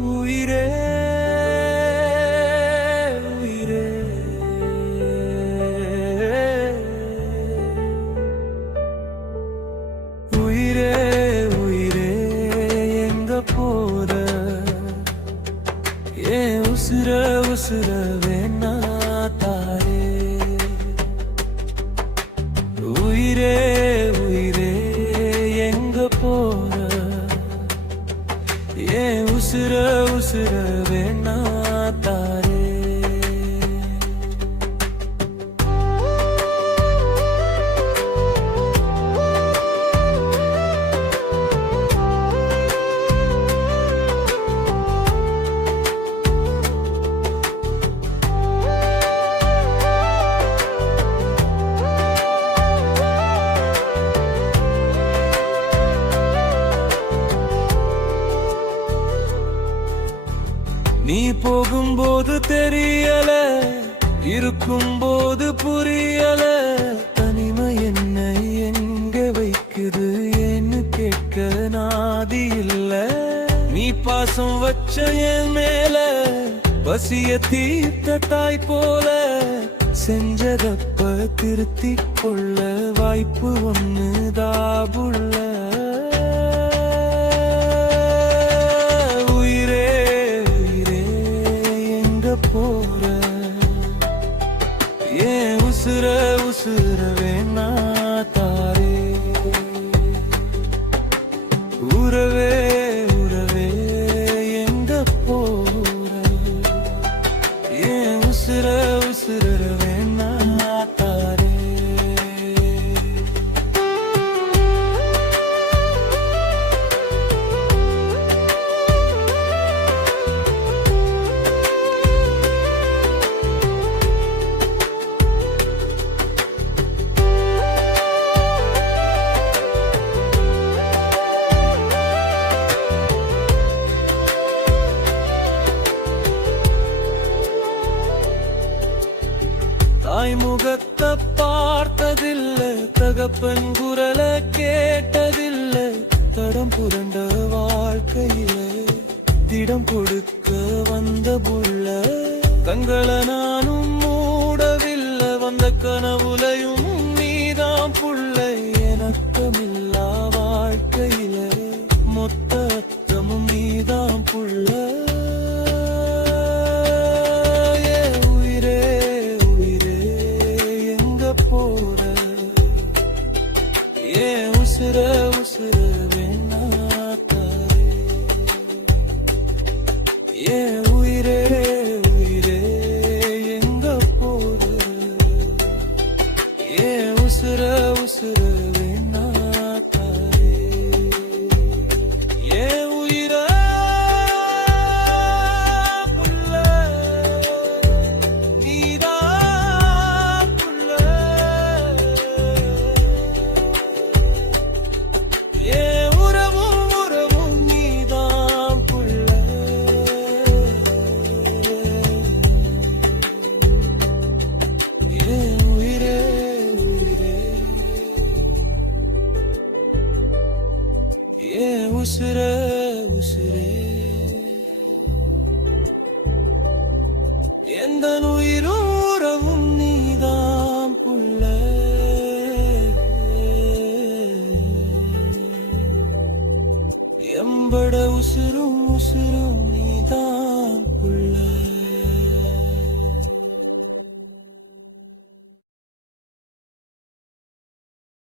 உயிரே உயிரே உயிரே உயிரே எங்க போற ஏன் உசுர உசுர வேணா தாரே உயிரே உயிரே எங்க போற ஏன் உசுர உசுர வேணா தாரே நீ போகும்போது தெரியல, இருக்கும்போது புரியல, தனிமை என்னை எங்க வைக்குது ஏன்னு கேட்க நாதி இல்ல. நீ பாசம் வச்ச என் மேல பசிய தீர்த்த தாய் போல செஞ்சதப்ப திருத்திக் கொள்ள வாய்ப்பு ஒண்ணு தாபுள்ள. போற ஏன் உசுர உசுர வேணா தாரே உறவே உறவே எங்க போற ஏன் உசுர உசுர வேணா தாரே. தாய் முகத்தை பார்த்ததில்லை, தகப்பன் குரல கேட்டதில்லை, தடம் புரண்ட வாழ்க்கையில திடம் கொடுக்க வந்த புள்ள. கண்களை நானும் மூடவில்லை, வந்த கனவுலையும் நீதான் புள்ள. எனக்கமில்லா வாழ்க்கையில மொத்த அர்த்தமும் நீதான் புள்ள. போற ஏன் உசுர உசுர வேணா தாரே ஏன் உயிரே உயிரே எங்க போற ஏன் உசுர உசுர வேணா தாரே ஏன் உயிரே உசுர உசுரே எந்த உயிரும் உறவும் நீதான் புள்ள. எம்பட உசுரும் உசுரும் நீதான் புள்ள.